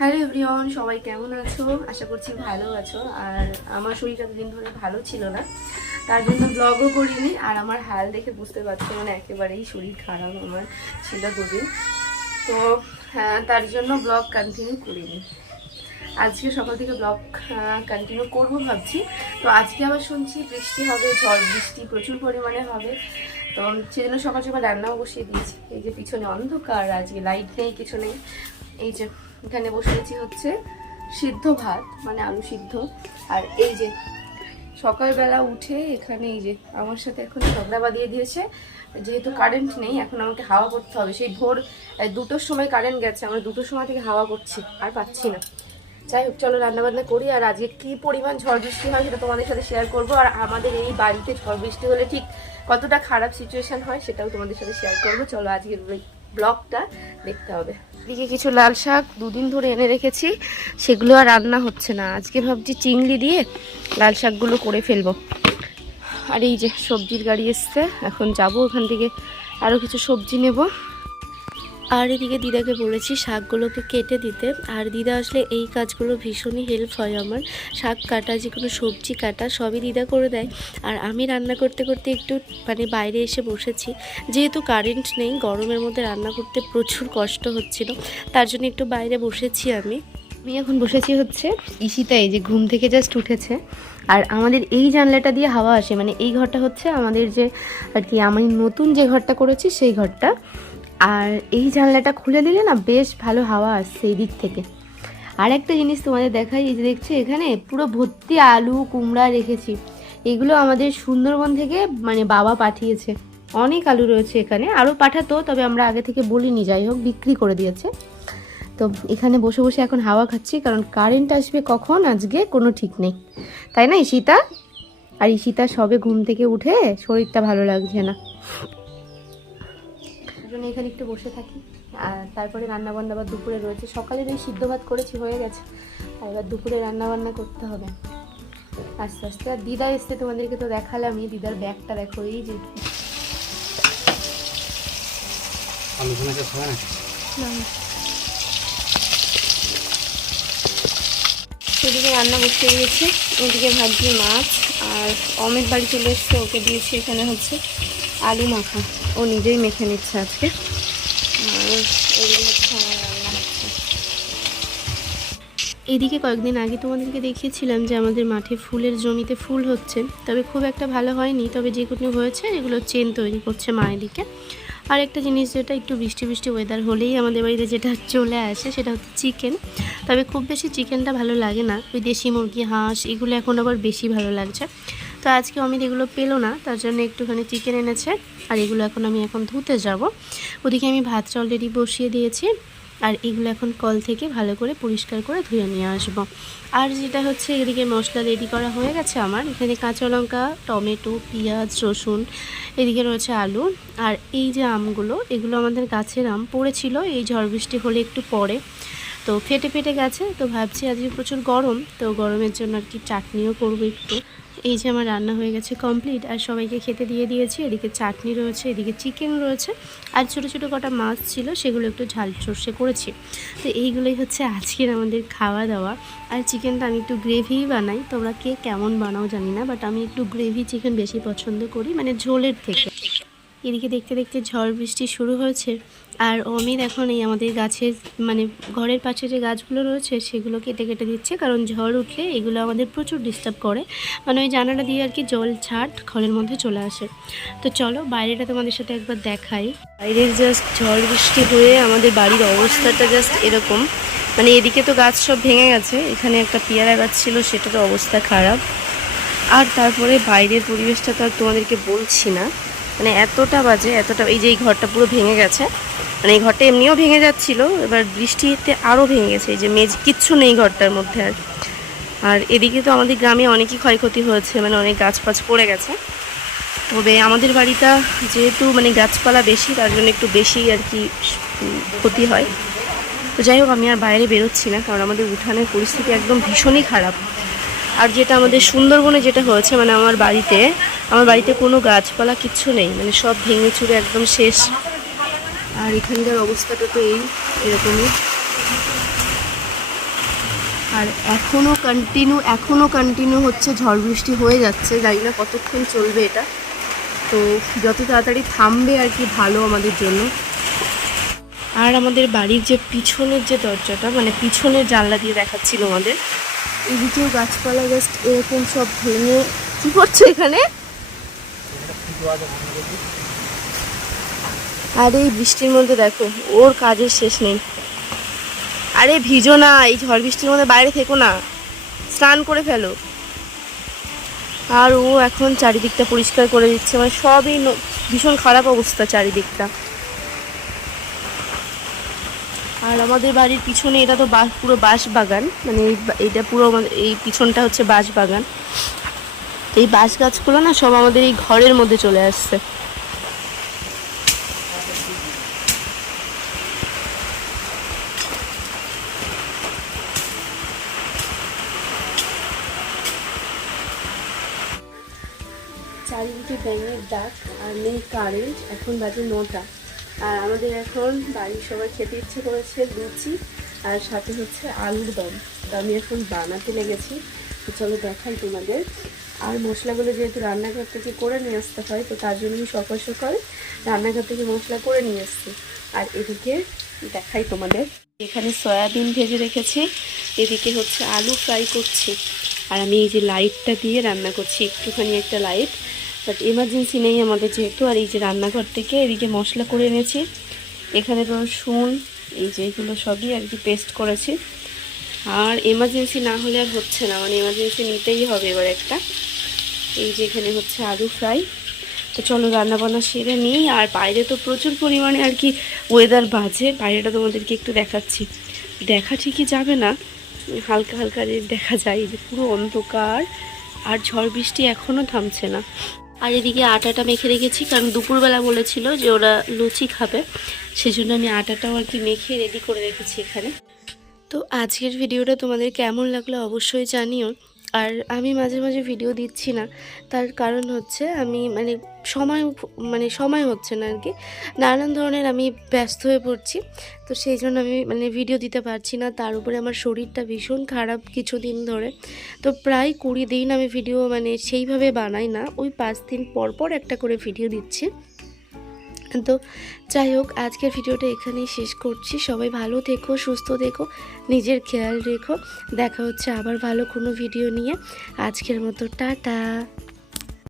Hello everyone, সবাই কেমন আছো? আশা করছি ভালো আছো। আর আমার শরীরটা দুদিন ধরে ভালো ছিল না, তার জন্য ব্লগও করিনি। আর আমার হাল দেখে বুঝতে পারছো, মানে একেবারেই শরীর খারাপ আমার ছিল দুদিন। তো তার জন্য ব্লগ কন্টিনিউ করিনি। আজকে সকাল থেকে ব্লগ কন্টিনিউ করবো ভাবছি। তো আজকে আবার শুনছি বৃষ্টি হবে, ঝড় বৃষ্টি প্রচুর পরিমাণে হবে। তো সেজন্য সকাল সকাল রান্নাও বসিয়ে দিয়েছি। এই যে পিছনে অন্ধকার, আজকে লাইট নেই, কিছু নেই। এই যে এখানে বসিয়েছি হচ্ছে সিদ্ধ ভাত, মানে আলু সিদ্ধ। আর এই যে সকালবেলা উঠে এখানে এই যে আমার সাথে এখন ঝগড়া বাঁধিয়ে দিয়েছে, যেহেতু কারেন্ট নেই এখন আমাকে হাওয়া করতে হবে। সেই ভোর 2টোর সময় কারেন্ট গেছে, আমরা 2টোর সময় থেকে হাওয়া করছি, আর পাচ্ছি না। যাই হোক, চলো রান্নাবান্না করি। আর আজকে কী পরিমাণ ঝড় বৃষ্টি হয় সেটা তোমাদের সাথে শেয়ার করবো। আর আমাদের এই বাড়িতে ঝড় বৃষ্টি হলে ঠিক কতটা খারাপ সিচুয়েশান হয় সেটাও তোমাদের সাথে শেয়ার করবো। চলো আজকের ব্লগটা দেখতে হবে। এদিকে কিছু লাল শাক দুদিন ধরে এনে রেখেছি, সেগুলো আর রান্না হচ্ছে না। আজকে ভাবছি চিংড়ি দিয়ে লাল শাকগুলো করে ফেলবো। আর এই যে সবজির গাড়ি এসছে, এখন যাব ওখান থেকে আরও কিছু সবজি নেব। আর এদিকে দিদাকে বলেছি শাকগুলোকে কেটে দিতে। আর দিদা আসলে এই কাজগুলো ভীষণই হেল্প হয় আমার। শাক কাটা, যে কোনো সবজি কাটা সবই দিদা করে দেয়। আর আমি রান্না করতে করতে একটু মানে বাইরে এসে বসেছি, যেহেতু কারেন্ট নেই, গরমের মধ্যে রান্না করতে প্রচুর কষ্ট হচ্ছিল, তার জন্য একটু বাইরে বসেছি। আমি এখন বসেছি হচ্ছে ঈশিতা, এই যে ঘুম থেকে জাস্ট উঠেছে। আর আমাদের এই জানলাটা দিয়ে হাওয়া আসে, মানে এই ঘরটা হচ্ছে আমাদের যে আর কি আমি নতুন যে ঘরটা করেছি সেই ঘরটা। আর এই জানলাটা খুলে দিলে না বেশ ভালো হাওয়া আসছে এই দিক থেকে। আর একটা জিনিস তোমাদের দেখাই, এই যে দেখছো এখানে পুরো ভর্তি আলু কুমড়া রেখেছি। এগুলো আমাদের সুন্দরবন থেকে মানে বাবা পাঠিয়েছে। অনেক আলু রয়েছে এখানে, আরও পাঠাতো, তবে আমরা আগে থেকে বলিনি, যাই হোক বিক্রি করে দিয়েছে। তো এখানে বসে বসে এখন হাওয়া খাচ্ছি, কারণ কারেন্ট আসবে কখন আজকে কোনো ঠিক নেই, তাই না ঈশিতা? আর ঈশিতা সবে ঘুম থেকে উঠে শরীরটা ভালো লাগছে না, জন্য এখানে একটু বসে থাকি। আর তারপরে রান্নাবান্না আবার দুপুরে রয়েছে। সকালের ওই সিদ্ধ ভাত করেছি, হয়ে গেছে। আর এবার দুপুরে রান্নাবান্না করতে হবে আস্তে আস্তে। আর দিদা এসছে, তোমাদেরকে তো দেখালামই। দিদার ব্যাগটা দেখো, এই যে সেদিকে রান্না বসিয়ে দিয়েছে। ওদিকে ভাবছি মাছ। আর অমিত বাড়ি চলে এসছে, ওকে দিয়েছি এখানে হচ্ছে আলু মাখা, ও নিজেই মেখে নিচ্ছে আজকে। আর এগুলো হচ্ছে আমার রান্না হচ্ছে। এদিকে কয়েকদিন আগে তোমাদেরকে দেখিয়েছিলাম যে আমাদের মাঠে ফুলের জমিতে ফুল হচ্ছে, তবে খুব একটা ভালো হয়নি, তবে যেগুলো হয়েছে এগুলো চেন তৈরি করছে মা এদিকে। আর একটা জিনিস যেটা একটু বৃষ্টি বৃষ্টি ওয়েদার হলেই আমাদের বাড়িতে যেটা চলে আসে সেটা হচ্ছে চিকেন। তবে খুব বেশি চিকেনটা ভালো লাগে না, ওই দেশি মুরগি হাঁস এগুলো এখন আবার বেশি ভালো লাগছে। তো আজকে অমিত এগুলো পেলো না, তার জন্য একটুখানি চিকেন এনেছে। আর এগুলো আমি এখন ধুতে যাব। ওদিকে আমি ভাতটা অলরেডি বসিয়ে দিয়েছি। আর এগুলো এখন কল থেকে ভালো করে পরিষ্কার করে ধুয়ে নিয়ে আসবো। আর যেটা হচ্ছে এদিকে মশলা রেডি করা হয়ে গেছে আমার। এখানে কাঁচা লঙ্কা, টমেটো, পেঁয়াজ, রসুন, এদিকে রয়েছে আলু। আর এই যে আমগুলো, এগুলো আমাদের গাছের আম পড়েছিল এই ঝড় বৃষ্টি হলে একটু পরে, তো ফেটে ফেটে গেছে। তো ভাবছি আজকে প্রচুর গরম, তো গরমের জন্য আর কি চাটনিও করবো একটু। এই যে আমার রান্না হয়ে গেছে কমপ্লিট, আর সবাইকে খেতে দিয়ে দিয়েছি। এদিকে চাটনি রয়েছে, এদিকে চিকেন রয়েছে, আর ছোটো ছোটো কটা মাছ ছিল, সেগুলো একটু ঝাল সর্ষে করেছি। তো এইগুলোই হচ্ছে আজকের আমাদের খাওয়া দাওয়া। আর চিকেনটা আমি একটু গ্রেভিই বানাই, তোমরা কে কেমন বানাও জানি না, বাট আমি একটু গ্রেভি চিকেন বেশি পছন্দ করি, মানে ঝোলের থেকে। এদিকে দেখতে দেখতে ঝড় বৃষ্টি শুরু হয়েছে। আর অমিত এখন এই আমাদের গাছের মানে ঘরের পাশে যে গাছগুলো রয়েছে সেগুলো কেটে কেটে দিচ্ছে, কারণ ঝড় উঠলে এগুলো আমাদের প্রচুর ডিস্টার্ব করে, মানে ওই জানালা দিয়ে আর কি জল ছাট ঘরের মধ্যে চলে আসে। তো চলো বাইরেটা তোমাদের সাথে একবার দেখাই। বাইরের জাস্ট ঝড় বৃষ্টি হয়ে আমাদের বাড়ির অবস্থাটা জাস্ট এরকম, মানে এদিকে তো গাছ সব ভেঙে গেছে, এখানে একটা পেয়ারা গাছ ছিল সেটারও অবস্থা খারাপ। আর তারপরে বাইরের পরিবেশটা তো আর তোমাদেরকে বলছি না, মানে এতটা বাজে, এতটা। এই যে এই ঘরটা পুরো ভেঙে গেছে, মানে এই ঘরটা এমনিও ভেঙে যাচ্ছিল, এবার বৃষ্টিতে আরও ভেঙে গেছে। এই যে কিচ্ছু নেই ঘরটার মধ্যে। আর এদিকে তো আমাদের গ্রামে অনেকই ক্ষয়ক্ষতি হয়েছে, মানে অনেক গাছপাছ পড়ে গেছে। তবে আমাদের বাড়িটা যেহেতু মানে গাছপালা বেশি, তার জন্য একটু বেশি আর কি ক্ষতি হয়। তো যাই হোক, আমি আর বাইরে বেরোচ্ছি না, কারণ আমাদের উঠানের পরিস্থিতি একদম ভীষণই খারাপ। আর যেটা আমাদের সুন্দরবনে যেটা হয়েছে, মানে আমার বাড়িতে কোনো গাছপালা কিচ্ছু নেই, মানে সব ভেঙে চুরে একদম শেষ। আর এখানকার অবস্থাটা তো এরকমই। আর এখনও কন্টিনিউ হচ্ছে, ঝড় বৃষ্টি হয়ে যাচ্ছে, জানি না কতক্ষণ চলবে এটা। তো যত তাড়াতাড়ি থামবে আর কি ভালো আমাদের জন্য। আর আমাদের বাড়ির যে পিছনের যে দরজাটা, মানে পিছনের জানলা দিয়ে দেখাচ্ছিল আমাদের, এদিকেও গাছপালা জাস্ট এরকম সব ভেঙে কি করছে এখানে। আর এই বৃষ্টির মধ্যে দেখো ওর কাজের শেষ নেই। আরে ভিজো না, এই ঝড় বৃষ্টির মধ্যে বাইরে থেকো না, স্নান করে ফেলো। আর ও এখন চারিদিকটা পরিষ্কার করে দিচ্ছে, মানে সবই ভীষণ খারাপ অবস্থা চারিদিকটা। আর আমাদের বাড়ির পিছনে এটা তো পুরো বাঁশ বাগান, মানে এইটা পুরো এই পিছনটা হচ্ছে বাঁশ বাগান। এই বাঁশ গাছগুলো না সব আমাদের এই ঘরের মধ্যে চলে আসছে। চারিদিকে ব্যাঙের ডাক, আর নেই কারেন্ট। এখন বাজে 9টা। আর আমাদের এখন বাড়ির সবাই খেতে ইচ্ছে করেছে লুচি, আর সাথে হচ্ছে আলুর দম। তো আমি এখন বানাতে লেগেছি, তো চলো দেখাই তোমাদের। আর মশলাগুলো যেহেতু রান্নাঘর থেকে করে নিয়ে আসতে হয়, তো তার জন্য আমি সকাল সকাল রান্নাঘর থেকে মশলা করে নিয়ে আসছি। আর এদিকে দেখাই তোমাদের, এখানে সয়াবিন ভেজে রেখেছি, এদিকে হচ্ছে আলু ফ্রাই করছি। আর আমি এই যে লাইটটা দিয়ে রান্না করছি, একটুখানি একটা লাইট, বাট এমার্জেন্সি নেই আমাদের যেহেতু। আর এই যে রান্নাঘর থেকে এদিকে মশলা করে এনেছি, এখানে রসুন, এই যে এগুলো সবই আর কি পেস্ট করেছি। আর এমার্জেন্সি না হলে আর হচ্ছে না, মানে এমার্জেন্সি নিতেই হবে এবার একটা। এই যে এখানে হচ্ছে আলু ফ্রাই। তো চলো রান্নাবান্না সেরে নিই। আর বাইরে তো প্রচুর পরিমাণে আর কি ওয়েদার বাজে, বাইরেটা তোমাদেরকে একটু দেখাচ্ছি। দেখা ঠিকই যাবে না, হালকা হালকা দেখা যায় যে পুরো অন্ধকার, আর ঝড় বৃষ্টি এখনও থামছে না। আর এদিকে আটাটা মেখে রেখেছি, কারণ দুপুরবেলা বলেছিল যে ওরা লুচি খাবে, সেজন্য আমি আটাটাও আর কি মেখে রেডি করে রেখেছি এখানে। তো আজকের ভিডিওটা তোমাদের কেমন লাগলো অবশ্যই জানিও। আর আমি মাঝে মাঝে ভিডিও দিচ্ছি না, তার কারণ হচ্ছে আমি সময় হচ্ছে না আর কি, নানান ধরনের আমি ব্যস্ত হয়ে পড়ছি। তো সেই জন্য আমি ভিডিও দিতে পারছি না। তার উপরে আমার শরীরটা ভীষণ খারাপ কিছুদিন ধরে, তো প্রায় 20 দিন আমি ভিডিও সেইভাবে বানাই না, ওই 5 দিন পর পর একটা করে ভিডিও দিচ্ছি। তো যাই হোক, আজকের ভিডিওটা এখানেই শেষ করছি। সবাই ভালো থেকো, সুস্থ থেকো, নিজের খেয়াল রেখো। দেখা হচ্ছে আবার ভালো কোনো ভিডিও নিয়ে। আজকের মতো টাটা।